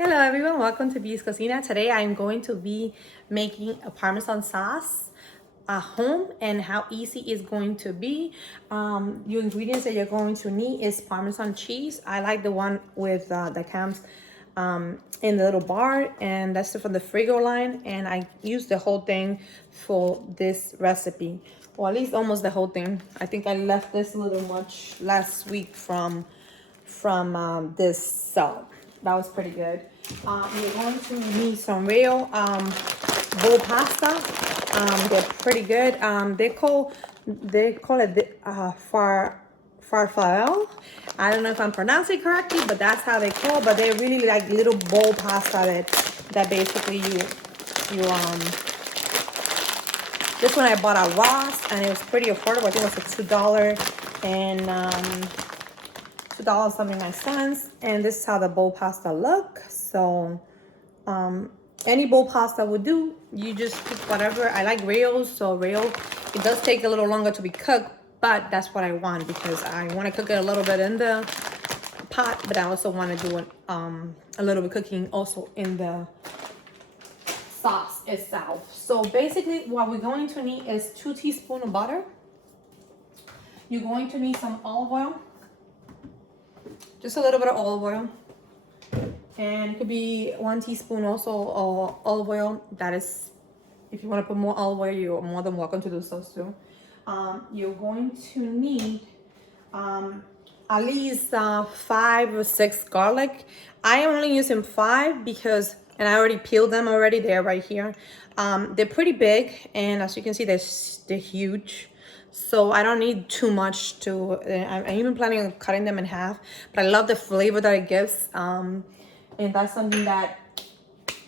Hello everyone, welcome to B's Cocina. Today I'm going to be making a Parmesan sauce at home and how easy it's going to be. Your ingredients that you're going to need is Parmesan cheese. I like the one with that comes in the little bar, and that's from the Frigo line, and I used the whole thing for this recipe, or at least almost the whole thing. I think I left this a little much last week from this, so that was pretty good. You're going to need some real bowl pasta. They're pretty good. They call it farfalle. I don't know if I'm pronouncing it correctly, but that's how they call it. But they're really like little bowl pasta that basically you this one I bought at Ross, and it was pretty affordable. I think it was like $2 and $2.79, and this is how the bowl pasta look. So any bowl pasta would do. You just cook whatever. I like rails, so rail, it does take a little longer to be cooked, but that's what I want because I want to cook it a little bit in the pot, but I also want to do a little bit cooking also in the sauce itself. So basically what we're going to need is 2 teaspoons of butter. You're going to need some olive oil, just a little bit of olive oil, and it could be 1 teaspoon also of olive oil. That is, if you want to put more olive oil, you're more than welcome to do so too. You're going to need at least 5 or 6 garlic. I am only using 5 because, and I already peeled them already. They're right here. They're pretty big, and as you can see, they're huge. So I don't need too much to, I'm even planning on cutting them in half, but I love the flavor that it gives. And that's something that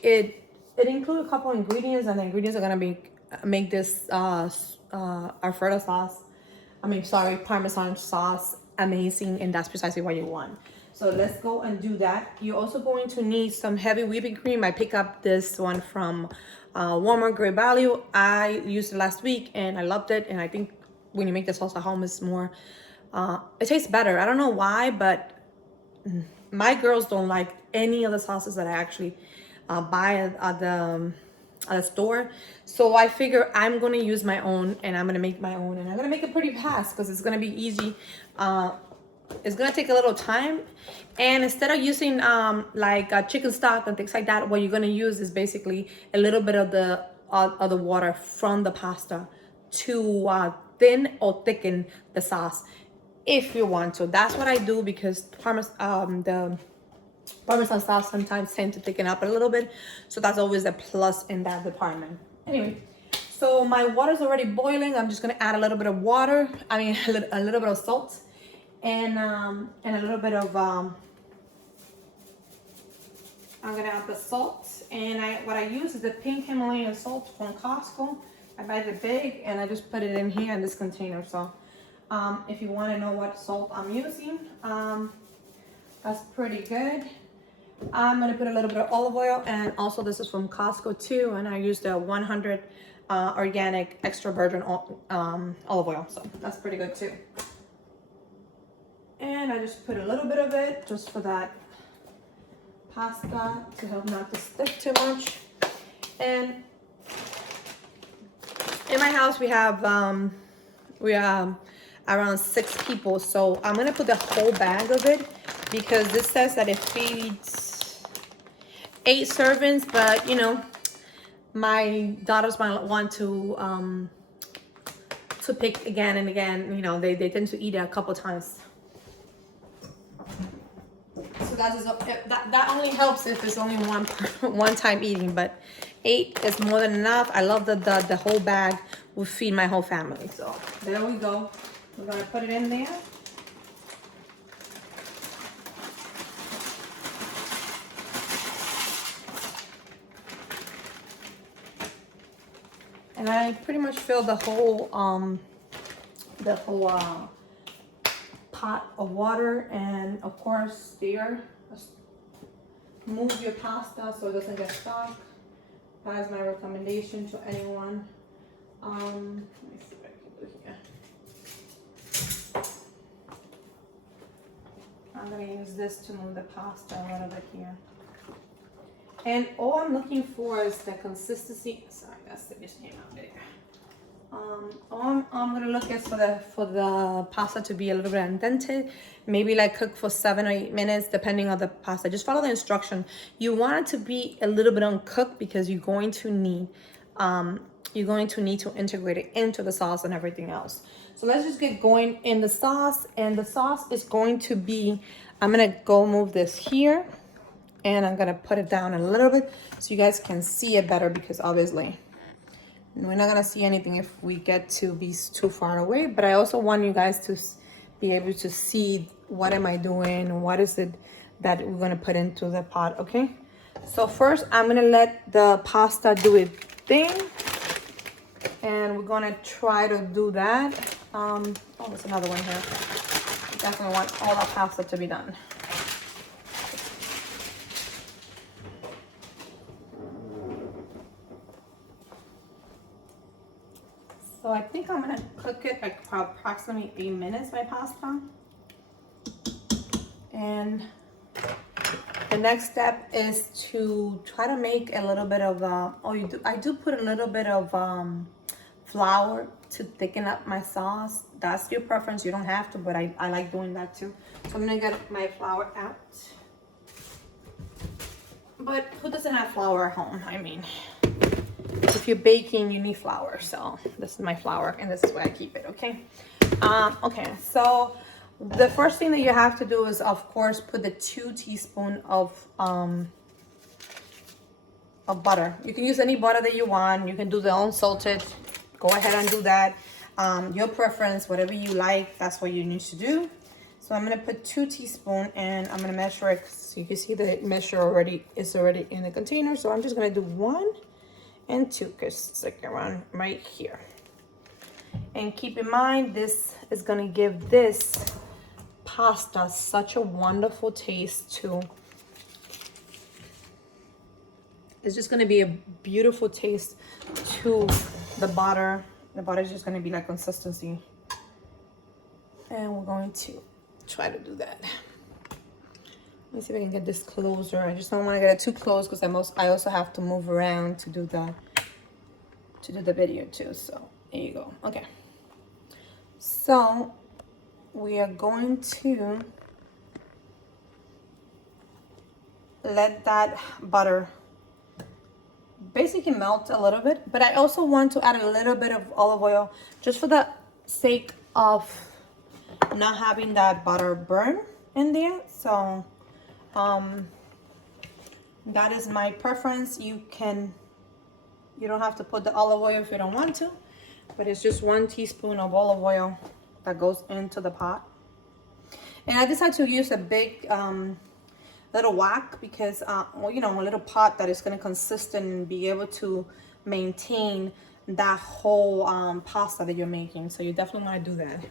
it includes a couple ingredients, and the ingredients are gonna make this Alfredo sauce, Parmesan sauce amazing, and that's precisely what you want. So let's go and do that. You're also going to need some heavy whipping cream. I picked up this one from Walmart, great value. I used it last week and I loved it, and I think when you make the sauce at home, it's more, it tastes better. I don't know why, but my girls don't like any of the sauces that I actually buy at the store. So I figure I'm gonna use my own, and I'm gonna make my own, and I'm gonna make it pretty fast because it's gonna be easy. It's gonna take a little time, and instead of using like chicken stock and things like that, what you're gonna use is basically a little bit of the water from the pasta to thin or thicken the sauce if you want to. That's what I do because the Parmesan sauce sometimes tend to thicken up a little bit, so that's always a plus in that department. Anyway, so my water's already boiling. I'm just gonna add a little bit of water. A little bit of salt, and a little bit of I'm gonna add the salt, and what I use is the pink Himalayan salt from Costco. I buy the big, and I just put it in here in this container. So if you want to know what salt I'm using, that's pretty good. I'm gonna put a little bit of olive oil, and also this is from Costco too, and I use the 100 organic extra virgin olive oil, so that's pretty good too. And I just put a little bit of it just for that pasta to help not to stick too much. And in my house we have around 6 people, so I'm gonna put the whole bag of it because this says that it feeds 8 servings, but you know, my daughters might want to pick again and again. You know, they tend to eat it a couple times. So that only helps if it's only one time eating, but 8 is more than enough. I love the whole bag will feed my whole family. So there we go. We're gonna put it in there. And I pretty much fill the whole pot of water, and of course stir. Move your pasta so it doesn't get stuck. That is my recommendation to anyone. Let me see what I can do here. I'm gonna use this to move the pasta a little bit here. And all I'm looking for is the consistency. Sorry, that's the just came out there. All I'm gonna look is for the pasta to be a little bit al dente, maybe like cook for 7 or 8 minutes, depending on the pasta. Just follow the instruction. You want it to be a little bit uncooked because you're going to need to integrate it into the sauce and everything else. So let's just get going in the sauce, and the sauce is going to be. I'm gonna go move this here, and I'm gonna put it down a little bit so you guys can see it better, because obviously we're not gonna see anything if we get to be too far away, but I also want you guys to be able to see what am I doing, what is it that we're gonna put into the pot, okay? So first I'm gonna let the pasta do its thing, and we're gonna try to do that. Oh, there's another one here. I definitely want all the pasta to be done. So I think I'm gonna cook it like for approximately 8 minutes, my pasta. And the next step is to try to make a little bit of, I do put a little bit of flour to thicken up my sauce. That's your preference, you don't have to, but I like doing that too. So I'm gonna get my flour out. But who doesn't have flour at home? I mean, if you're baking, you need flour. So this is my flour, and this is where I keep it, okay? Okay, so the first thing that you have to do is, of course, put the 2 teaspoons of butter. You can use any butter that you want. You can do the unsalted. Go ahead and do that. Your preference, whatever you like, that's what you need to do. So I'm gonna put 2 teaspoons, and I'm gonna measure it. So you can see the measure already is already in the container. So I'm just gonna do 1 and 2, because it's like around right here. And keep in mind, this is gonna give this pasta such a wonderful taste too. It's just gonna be a beautiful taste to the butter. The butter is just gonna be like consistency. And we're going to try to do that. Let me see if I can get this closer. I just don't want to get it too close, because I also have to move around to do the video too. So there you go. Okay. So we are going to let that butter basically melt a little bit, but I also want to add a little bit of olive oil just for the sake of not having that butter burn in there. So that is my preference. You don't have to put the olive oil if you don't want to, but it's just 1 teaspoon of olive oil that goes into the pot. And I decided to use a big little wok, because you know, a little pot that is going to consistent and be able to maintain that whole pasta that you're making. So you definitely want to do that.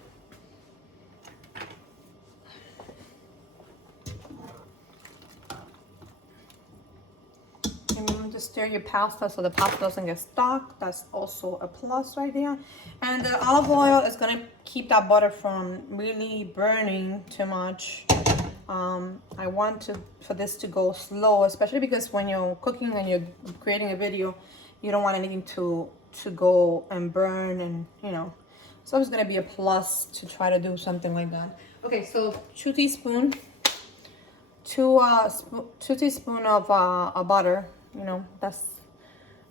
And you want to stir your pasta so the pasta doesn't get stuck. That's also a plus right there. And the olive oil is going to keep that butter from really burning too much. I want for this to go slow, especially because when you're cooking and you're creating a video, you don't want anything to go and burn, and you know, so it's going to be a plus to try to do something like that. Okay, so 2 teaspoons of butter. You know, that's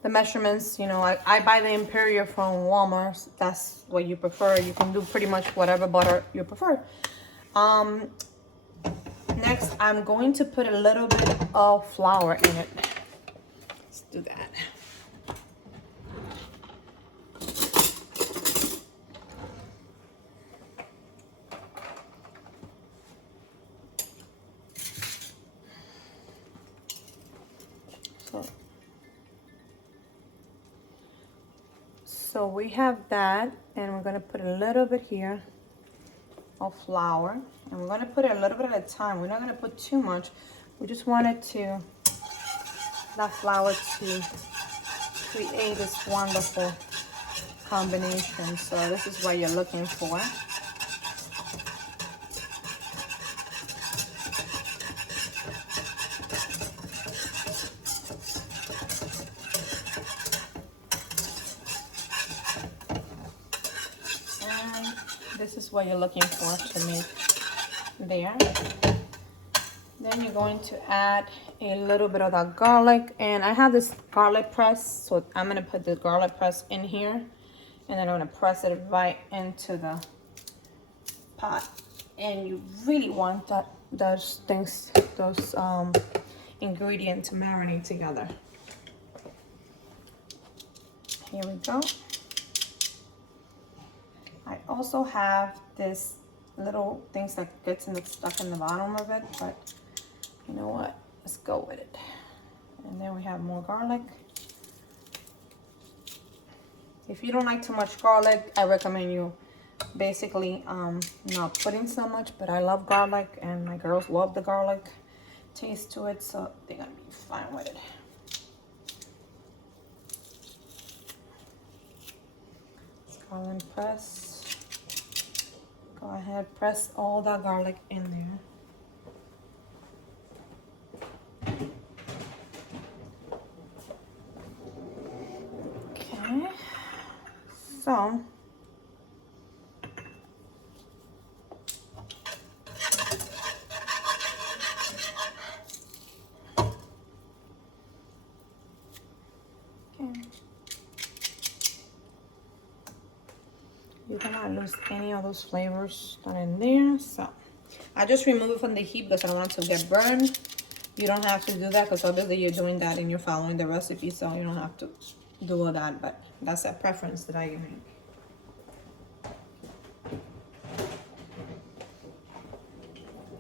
the measurements. You know, I buy the Imperial from Walmart. That's what you prefer. You can do pretty much whatever butter you prefer. Next, I'm going to put a little bit of flour in it. Let's do that. So we have that, and we're going to put a little bit here of flour, and we're going to put it a little bit at a time. We're not going to put too much. We just wanted that flour to create this wonderful combination. So this is what you're looking for. This is what you're looking for to make there. Then you're going to add a little bit of that garlic, and I have this garlic press, so I'm gonna put the garlic press in here, and then I'm gonna press it right into the pot. And you really want those ingredients to marinate together. Here we go. I also have this little things that gets stuck in the bottom of it, but you know what? Let's go with it. And then we have more garlic. If you don't like too much garlic, I recommend you basically not putting so much, but I love garlic and my girls love the garlic taste to it, so they're gonna be fine with it. Let's go and press. Go ahead, press all that garlic in there. Okay, so you cannot lose any of those flavors that are in there. So I just remove it from the heat because I don't want it to get burned. You don't have to do that because obviously you're doing that and you're following the recipe, so you don't have to do all that, but that's a preference that I make.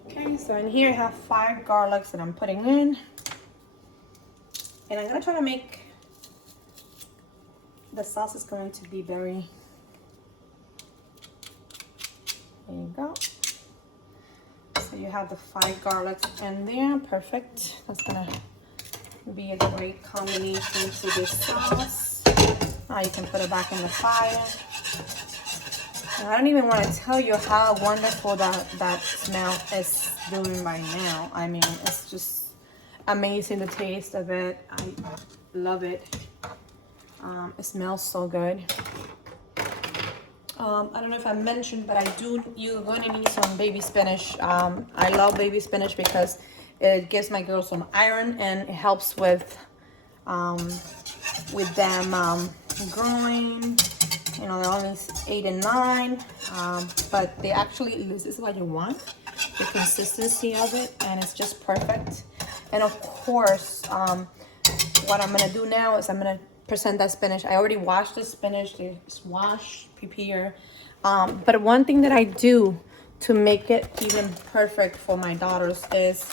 Okay, so in here I have 5 garlics that I'm putting in, and I'm gonna try to make the sauce is going to be very. There you go. So you have the 5 garlics in there. Perfect. That's gonna be a great combination to this sauce. Now you can put it back in the fire. And I don't even want to tell you how wonderful that smell is doing right now. I mean, it's just amazing, the taste of it. I love it. It smells so good. I don't know if I mentioned, but you're going to need some baby spinach. I love baby spinach because it gives my girls some iron and it helps with them growing. You know, they're only 8 and 9, but they actually, this is what you want, the consistency of it, and it's just perfect. And of course, what I'm gonna do now is I'm gonna present that spinach. I already washed the spinach. It's washed, prepare. But one thing that I do to make it even perfect for my daughters is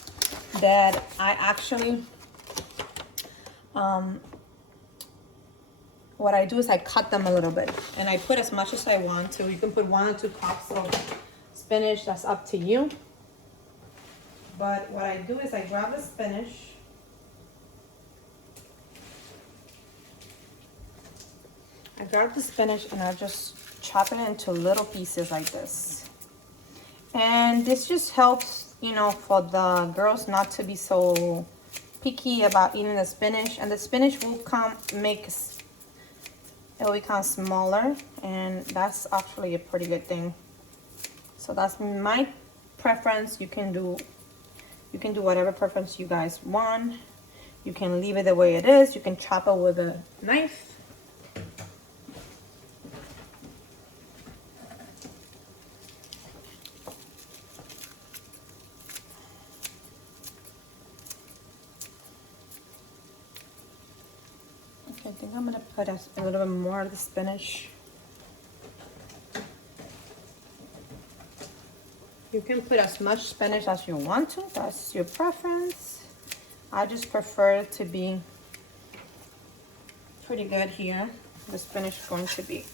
that I actually, what I do is I cut them a little bit and I put as much as I want to. You can put 1 or 2 cups of spinach, that's up to you. But what I do is I grab the spinach. I grab the spinach and I just chop it into little pieces like this. And this just helps, you know, for the girls not to be so picky about eating the spinach. And the spinach will it will become smaller, and that's actually a pretty good thing. So that's my preference. You can do whatever preference you guys want. You can leave it the way it is. You can chop it with a knife. I think I'm gonna put a little bit more of the spinach. You can put as much spinach as you want to. That's your preference. I just prefer it to be pretty good here. The spinach is going to be,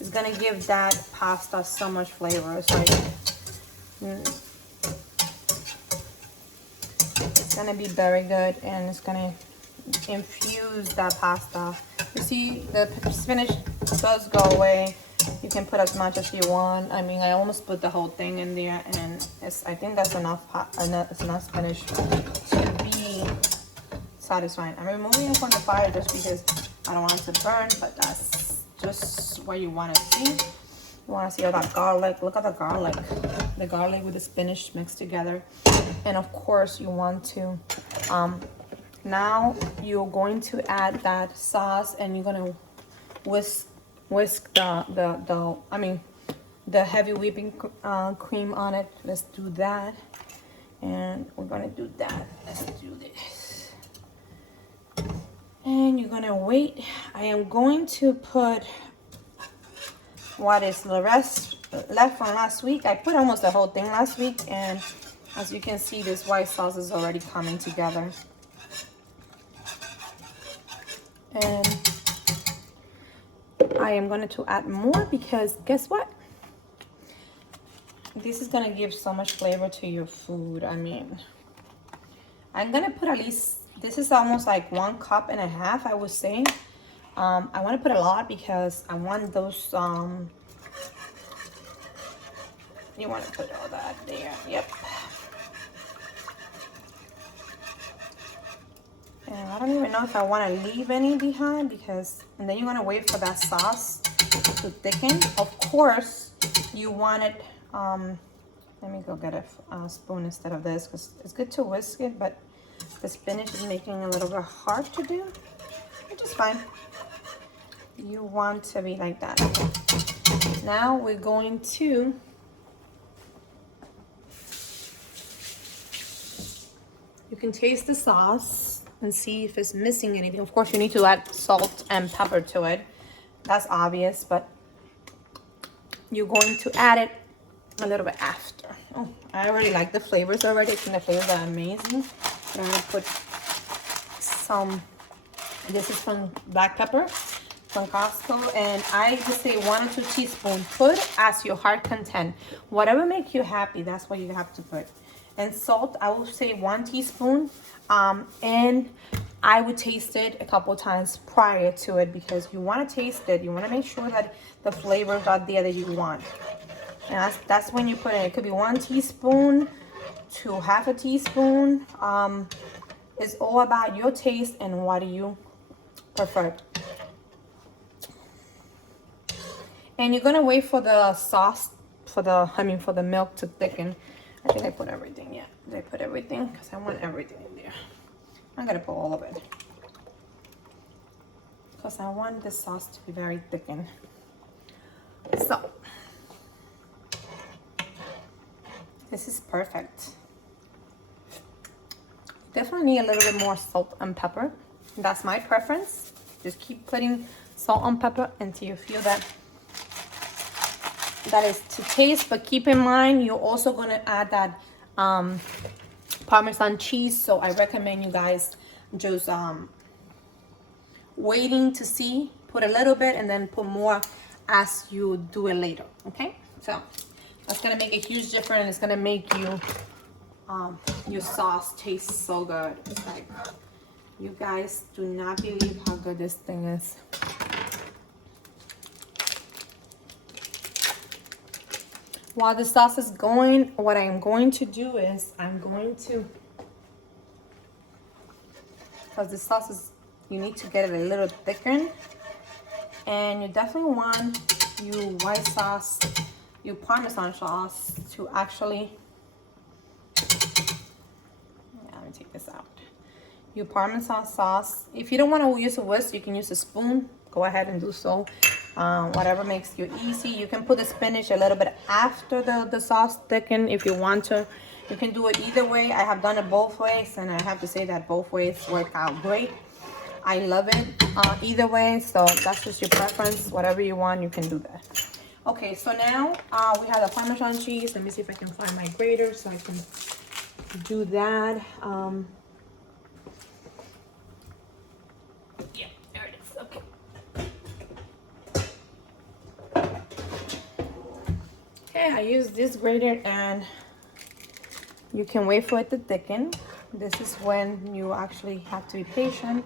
it's gonna give that pasta so much flavor. It's like, it's gonna be very good, and it's gonna infuse that pasta. You see, the spinach does go away. You can put as much as you want. I mean, I almost put the whole thing in there, and I think that's enough spinach to be satisfying. I'm removing it from the fire just because I don't want it to burn, but that's just what you want to see. You want to see all that garlic. Look at the garlic. The garlic with the spinach mixed together. And of course, you want to, now you're going to add that sauce, and you're going to whisk the heavy whipping cream on it. Let's do that. And we're going to do that. Let's do this. And you're going to wait. I am going to put what is the rest left from last week. I put almost the whole thing last week, and as you can see, this white sauce is already coming together. And I am going to add more because guess what? This is going to give so much flavor to your food. I mean, I'm going to put at least, this is almost like 1.5 cups, I would say. I want to put a lot because I want those, you want to put all that there. Yep. And I don't even know if I want to leave any behind because, and then you're going to wait for that sauce to thicken. Of course, you want it, let me go get a spoon instead of this because it's good to whisk it, but the spinach is making it a little bit hard to do, which is fine. You want to be like that. Okay. Now we're going to you can taste the sauce and see if it's missing anything. Of course, you need to add salt and pepper to it. That's obvious, but you're going to add it a little bit after. Oh, I already like the flavors already. I think the flavors are amazing. I'm going to put some, this is from black pepper from Costco, and I just say 1 or 2 teaspoons. Put as your heart content. Whatever makes you happy, that's what you have to put. And salt, I will say 1 teaspoon. And I would taste it a couple times prior to it because you want to taste it. You want to make sure that the flavors are there that you want. And that's when you put it. It could be 1 teaspoon to 1/2 teaspoon. It's all about your taste and what do you prefer. And you're gonna wait for the sauce, for the milk to thicken. I think I put everything, yeah. I put everything because I want everything in there. I'm gonna put all of it because I want the sauce to be very thickened. So, this is perfect. Definitely need a little bit more salt and pepper. That's my preference. Just keep putting salt and pepper until you feel that is to taste. But keep in mind, you're also going to add that Parmesan cheese. So I recommend you guys just waiting to see. Put a little bit and then put more as you do it later. Okay? So that's going to make a huge difference. It's going to make you your sauce tastes so good. It's like, you guys do not believe how good this thing is. While the sauce is going, what I'm going to do is I'm going to, because the sauce is, you need to get it a little thicker, and you definitely want your white sauce, your Parmesan sauce to actually, let me take this out. Your Parmesan sauce, if you don't want to use a whisk, you can use a spoon. Go ahead and do so. Whatever makes you easy. You can put the spinach a little bit after the sauce thicken if you want to. You can do it either way. I have done it both ways, and I have to say that both ways work out great. I love it either way, so that's just your preference. Whatever you want, you can do that. Okay, so now we have the Parmesan cheese. Let me see if I can find my grater so I can do that. Yeah, there it is. Okay. Okay, I use this grater, and you can wait for it to thicken. This is when you actually have to be patient,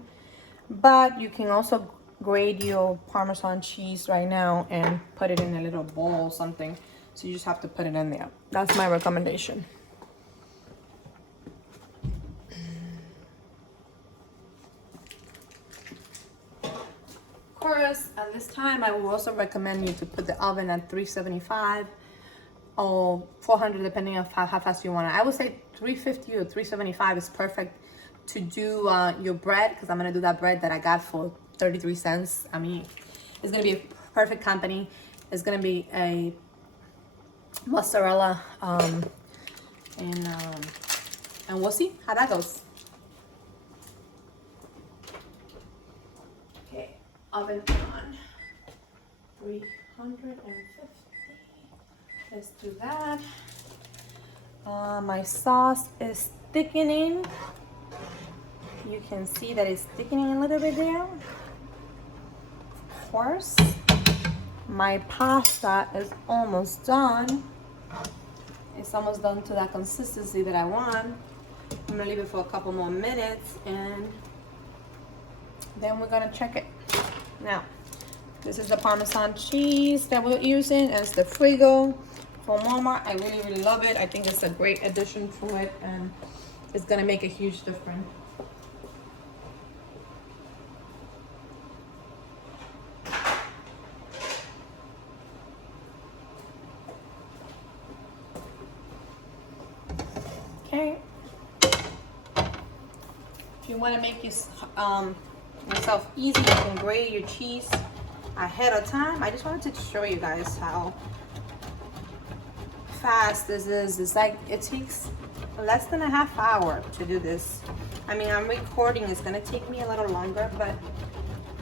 but you can also grate your Parmesan cheese right now and put it in a little bowl or something. So you just have to put it in there. That's my recommendation. Of course, a This time I will also recommend you to put the oven at 375 or 400 depending on how fast you want it. I would say 350 or 375 is perfect to do your bread, because I'm gonna do that bread that I got for 33 cents. I mean, it's gonna be a perfect company. It's gonna be a mozzarella and we'll see how that goes. Okay, oven on 350. Let's do that. My sauce is thickening. You can see that it's thickening a little bit there. Of course, my pasta is almost done. It's almost done to that consistency that I want. I'm gonna leave it for a couple more minutes and then we're gonna check it. Now, this is the Parmesan cheese that we're using. It's the Frigo from Walmart. I really, really love it. I think it's a great addition to it and it's gonna make a huge difference. Okay. If you want to make yourself easy, you can grate your cheese ahead of time. I just wanted to show you guys how fast this is. It's like it takes less than a half hour to do this. I mean, I'm recording. It's gonna take me a little longer, but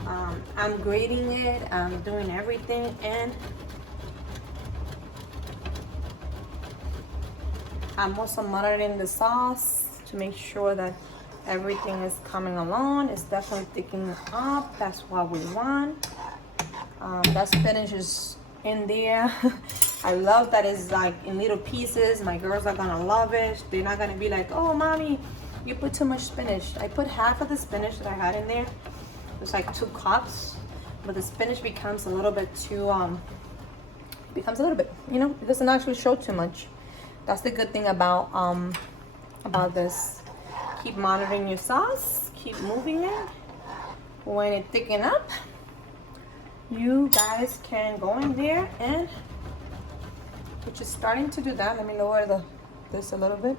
I'm grating it. I'm doing everything, and I'm also monitoring the sauce to make sure that everything is coming along. It's definitely thickening up. That's what we want. That spinach is in there. I love that it's like in little pieces. My girls are gonna love it. They're not gonna be like, oh mommy, you put too much spinach. I put half of the spinach that I had in there. It's like 2 cups, but the spinach becomes a little bit too, becomes a little bit, you know, it doesn't actually show too much. That's the good thing about this. Keep monitoring your sauce, keep moving it. When it thickens up, you guys can go in there and, which is starting to do that. Let me lower this a little bit.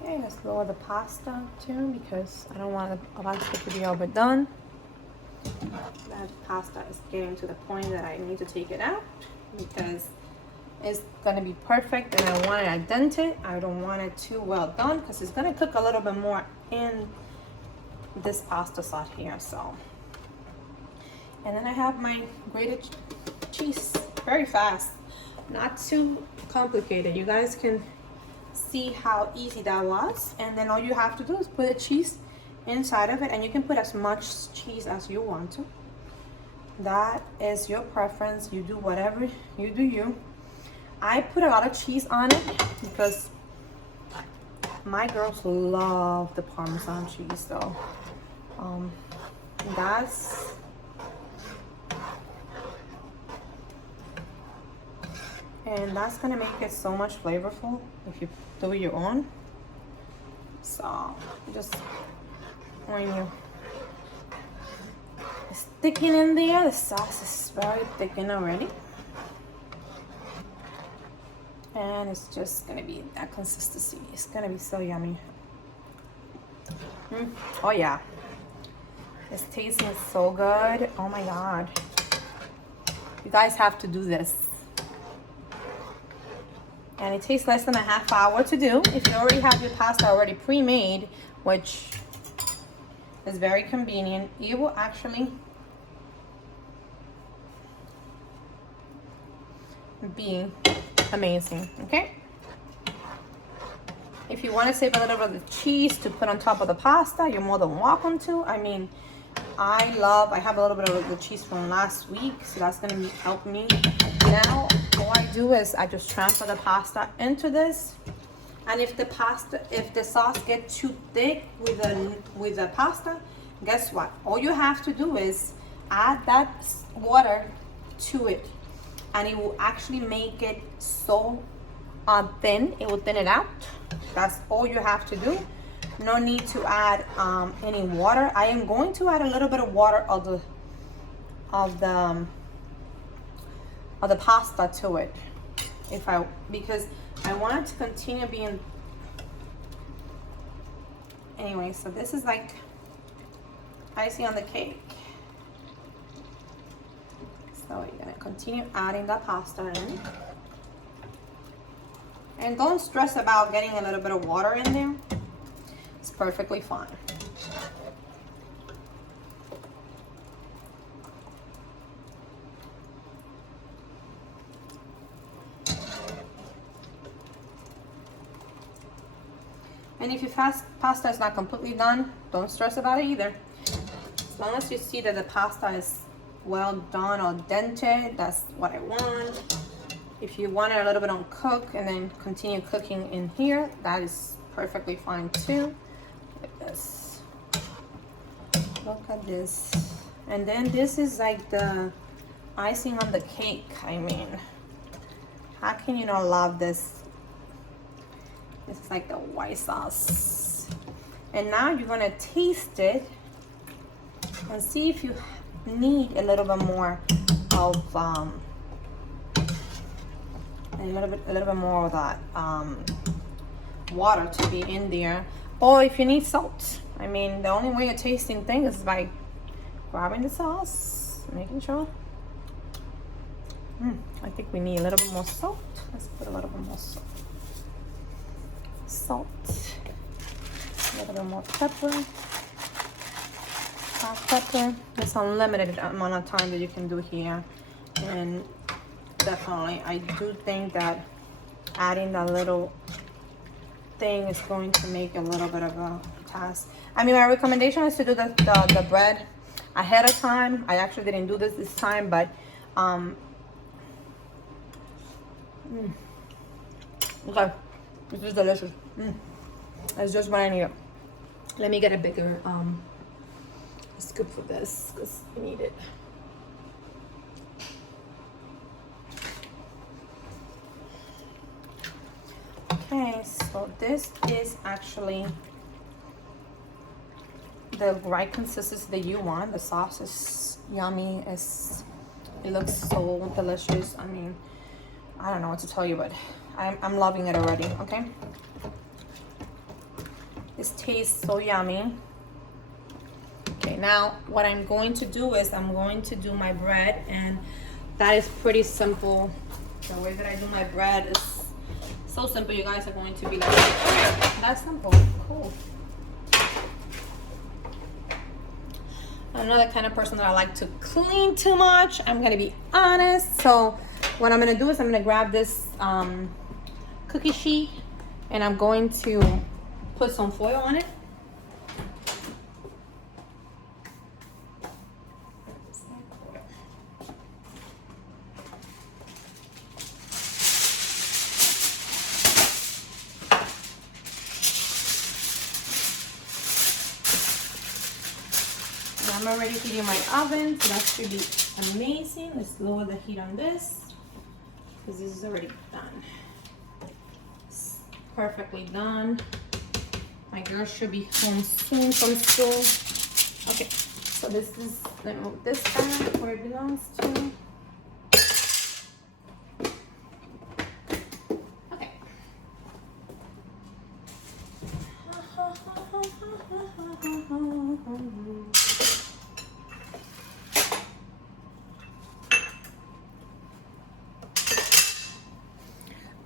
Okay, let's lower the pasta too, because I don't want the pasta to be overdone. That pasta is getting to the point that I need to take it out because it's gonna be perfect and I want it al dente. I don't want it too well done because it's gonna cook a little bit more in this pasta sauce here. So, and then I have my grated cheese. Very fast, not too complicated. You guys can see how easy that was, and then all you have to do is put the cheese inside of it, and you can put as much cheese as you want to. That is your preference. You do whatever you do. You, I put a lot of cheese on it because my girls love the Parmesan cheese, so that's gonna make it so much flavorful if you do your own. So just when you it's thickening in there, the sauce is very thickened already, and it's just gonna be that consistency. It's gonna be so yummy. Oh yeah, it's tasting so good. Oh my god, you guys have to do this. And it takes less than a half hour to do. If you already have your pasta already pre-made, which is very convenient, it will actually be amazing, okay? If you want to save a little bit of the cheese to put on top of the pasta, you're more than welcome to. I mean, I have a little bit of the cheese from last week, so that's gonna be helping me. Now, all I do is I just transfer the pasta into this. And if the sauce gets too thick with the pasta, guess what? All you have to do is add that water to it, and it will actually make it so thin. It will thin it out. That's all you have to do. No need to add any water. I am going to add a little bit of water of the pasta to it, because I want it to continue being. Anyway, so this is like icing on the cake. So you're gonna continue adding the pasta in. And don't stress about getting a little bit of water in there. It's perfectly fine. And if your pasta is not completely done, don't stress about it either. As long as you see that the pasta is well done, al dente, that's what I want. If you want it a little bit uncooked and then continue cooking in here, that is perfectly fine too. Like this. Look at this. And then this is like the icing on the cake. I mean, how can you not love this? This is like the white sauce. And now you're gonna taste it and see if you need a little bit more of a little bit more of that water to be in there, or if you need salt. I mean, the only way you're tasting things is by grabbing the sauce, making sure. I think we need a little bit more salt. Let's put a little bit more salt. A little bit more pepper. Hot pepper. There's unlimited amount of time that you can do here, and definitely I do think that adding that little thing is going to make a little bit of a task. I mean, my recommendation is to do the bread ahead of time. I actually didn't do this time, but okay, this is delicious. That's just what I need. Let me get a bigger scoop for this because I need it. Okay, so this is actually the right consistency that you want. The sauce is yummy. It looks so delicious. I mean, I don't know what to tell you, but I'm loving it already. Okay, this tastes so yummy. Okay, now what I'm going to do is I'm going to do my bread, and that is pretty simple. The way that I do my bread is so simple. You guys are going to be like, that's simple. Cool. I'm not the kind of person that I like to clean too much. I'm gonna be honest. So what I'm gonna do is I'm gonna grab this cookie sheet, and I'm going to put some foil on it. I'm already heating my oven, so that should be amazing. Let's lower the heat on this because this is already done. It's perfectly done. My girl should be home soon from school. Okay, so this is, let me move this back where it belongs to. Okay.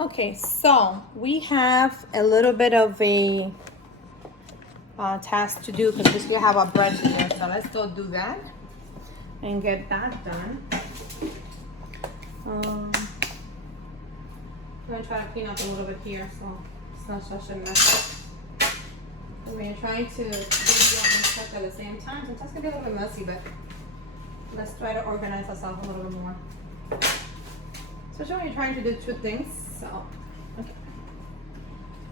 Okay, so we have a little bit of a task to do because we still have our bread here. So let's go do that and get that done. I'm gonna try to clean up a little bit here so it's not such a mess. When you're trying to do and stuff at the same time, sometimes it can be a little bit messy, but let's try to organize ourselves a little bit more. Especially when you're trying to do two things. So, okay.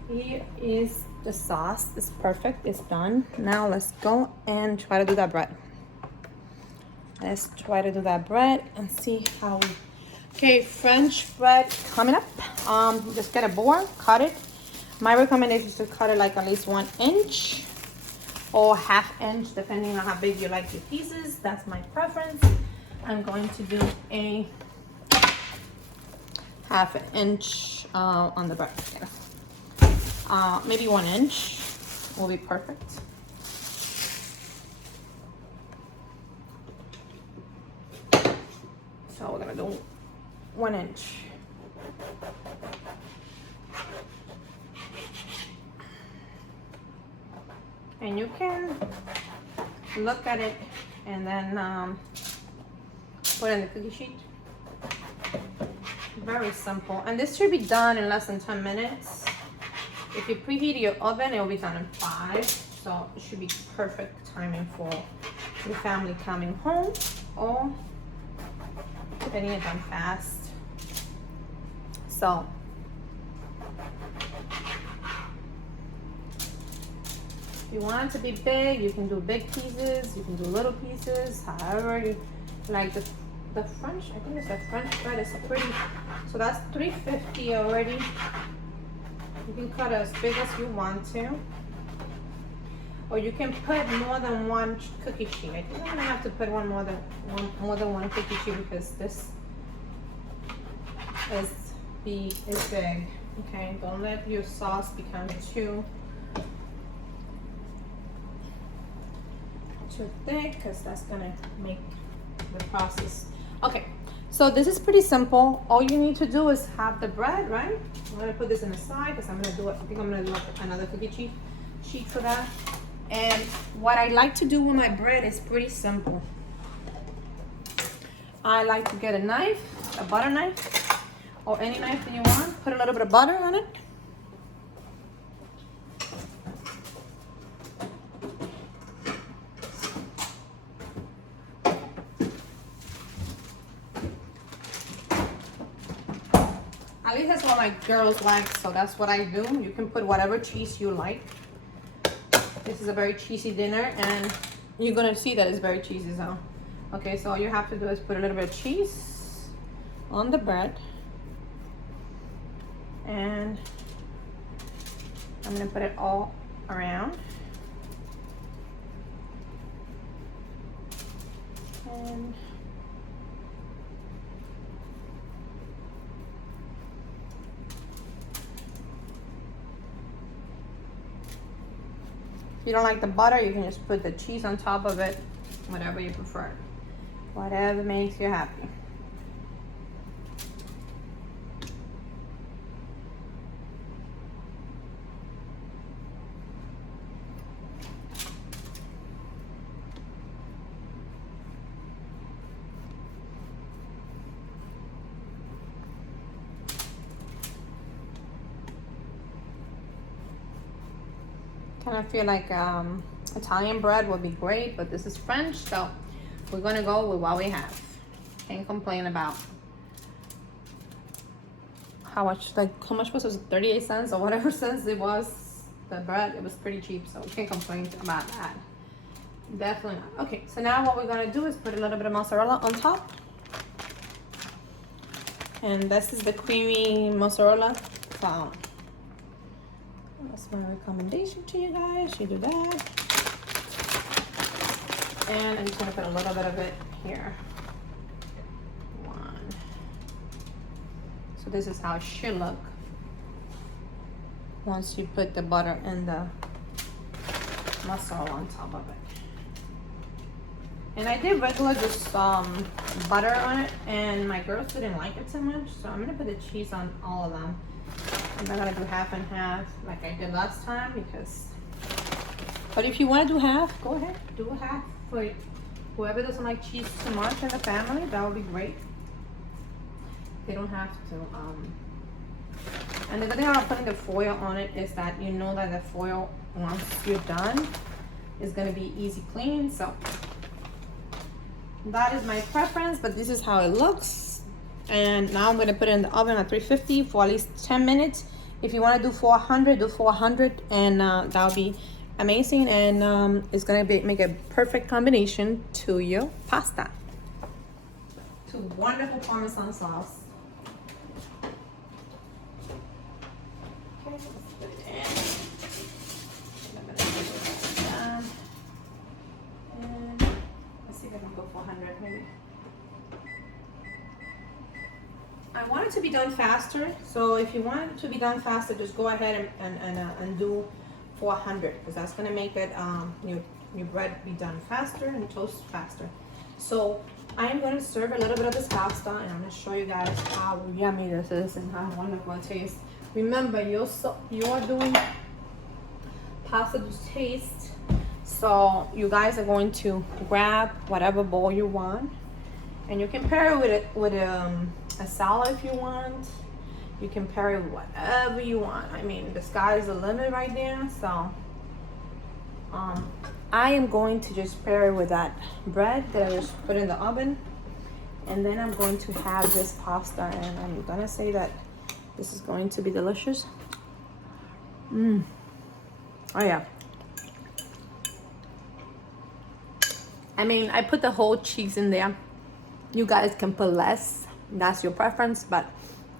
Here is the sauce. It's perfect. It's done. Now let's go and try to do that bread. Let's try to do that bread and see how we... Okay, French bread coming up. Just get a board, cut it. My recommendation is to cut it like at least 1 inch or 1/2 inch, depending on how big you like your pieces. That's my preference. I'm going to do a 1/2 inch on the bread. Maybe 1 inch will be perfect. So we're gonna do 1 inch. And you can look at it and then put it in the cookie sheet. Very simple. And this should be done in less than 10 minutes. If you preheat your oven, it will be done in 5. So it should be perfect timing for your family coming home or getting it done fast. So if you want it to be big, you can do big pieces, you can do little pieces, however you like. The French, I think it's the French bread is pretty, so that's $3.50 already. You can cut it as big as you want to, or you can put more than 1 cookie sheet. I think I'm gonna have to put more than one cookie sheet because this is big. Okay, don't let your sauce become too thick, because that's gonna make the process. Okay, so this is pretty simple. All you need to do is have the bread, right? I'm gonna put this in the side because I'm gonna do it. I think I'm gonna do another cookie sheet for that. And what I like to do with my bread is pretty simple. I like to get a knife, a butter knife, or any knife that you want. Put a little bit of butter on it. At least that's what my girls like, so that's what I do. You can put whatever cheese you like. This is a very cheesy dinner, and you're gonna see that it's very cheesy. So, okay, so all you have to do is put a little bit of cheese on the bread, and I'm gonna put it all around. And if you don't like the butter, you can just put the cheese on top of it, whatever you prefer. Whatever makes you happy. Kind of feel like Italian bread would be great, but this is French, so we're gonna go with what we have. Can't complain about how much was it? 38 cents or whatever cents it was. The bread, it was pretty cheap, so we can't complain about that. Definitely not. Okay, so now what we're gonna do is put a little bit of mozzarella on top. And this is the creamy mozzarella. So that's my recommendation to you guys. You do that. And I'm just gonna put a little bit of it here. 1. So this is how it should look once you put the butter and the mozzarella on top of it. And I did regular just butter on it, and my girls didn't like it so much, so I'm gonna put the cheese on all of them. I'm not gonna do half and half like I did last time, because, but if you want to do half, go ahead, do a half for whoever doesn't like cheese too much in the family. That would be great. They don't have to. And the good thing about putting the foil on it is that you know that the foil once you're done, it's gonna be easy clean. So that is my preference, but this is how it looks. And now I'm gonna put it in the oven at 350 for at least 10 minutes. If you want to do 400, do 400, and that'll be amazing. And it's gonna make a perfect combination to your pasta. To wonderful Parmesan sauce. Okay, let's put it in. I'm gonna put it down. And let's see if I can go 400 maybe. I want it to be done faster, so if you want it to be done faster, just go ahead and do 400, because that's gonna make it your bread be done faster and toast faster. So I am going to serve a little bit of this pasta, and I'm going to show you guys how yummy this is and how wonderful it tastes. Remember, you're doing pasta to taste, so you guys are going to grab whatever bowl you want, and you can pair it with a salad if you want. You can pair it with whatever you want. I mean, the sky is the limit right there. So I am going to just pair it with that bread that I just put in the oven, and then I'm going to have this pasta, and I'm gonna say that this is going to be delicious. Oh yeah. I mean, I put the whole cheese in there. You guys can put less, that's your preference, but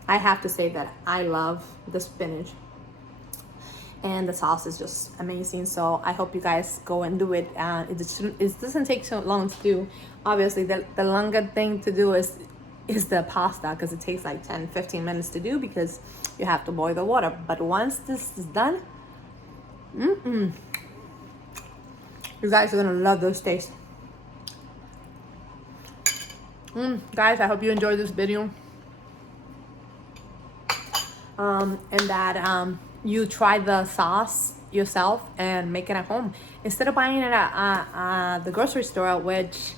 I have to say that I love the spinach, and the sauce is just amazing. So I hope you guys go and do it. It doesn't take so long to do. Obviously, the longer thing to do is the pasta, because it takes like 10-15 minutes to do, because you have to boil the water. But once this is done, you guys are gonna love those tastes. Guys, I hope you enjoyed this video, and that you try the sauce yourself and make it at home instead of buying it at the grocery store, which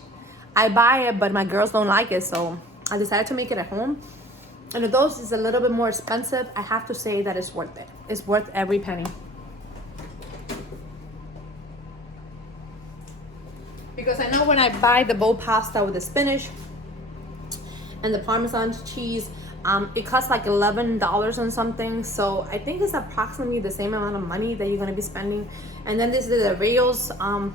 I buy it but my girls don't like it, so I decided to make it at home. And although it's a little bit more expensive, I have to say that it's worth it. It's worth every penny, because I know when I buy the bowl pasta with the spinach and the Parmesan cheese, it costs like $11 on something. So I think it's approximately the same amount of money that you're gonna be spending. And then this is the Rayo's the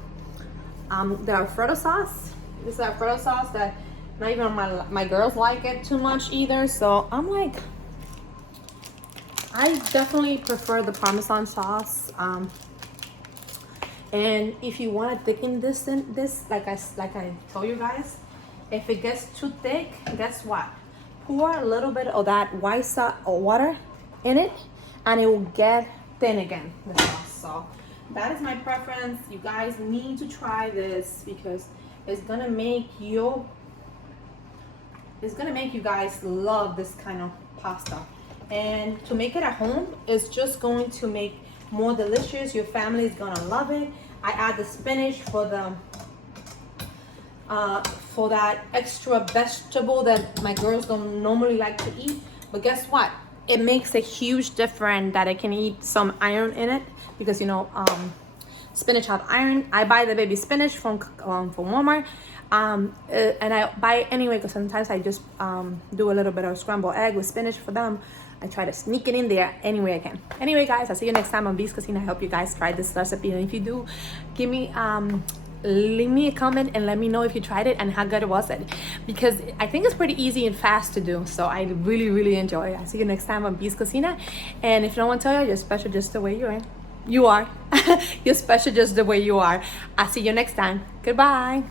Alfredo sauce. This is Alfredo sauce that not even my girls like it too much either. So I'm like, I definitely prefer the Parmesan sauce. And if you want to thicken this, like I told you guys, if it gets too thick, guess what? Pour a little bit of that white sauce or water in it, and it will get thin again, the sauce. So that is my preference. You guys need to try this, because it's gonna make you guys love this kind of pasta. And to make it at home is just going to make more delicious. Your family is gonna love it. I add the spinach for that extra vegetable that my girls don't normally like to eat. But guess what? It makes a huge difference that I can eat some iron in it, because you know spinach have iron. I buy the baby spinach from Walmart, and I buy it anyway, because sometimes I just do a little bit of scrambled egg with spinach for them. I try to sneak it in there any way I can. Anyway, guys, I'll see you next time on Beast Cuisine. I hope you guys tried this recipe, and if you do, give me leave me a comment and let me know if you tried it and how good was it, because I think it's pretty easy and fast to do. So I really enjoy it. I'll see you next time on Beast Cuisine. And if no one tell you, you're special just the way you are. You're special just the way you are. I'll see you next time. Goodbye.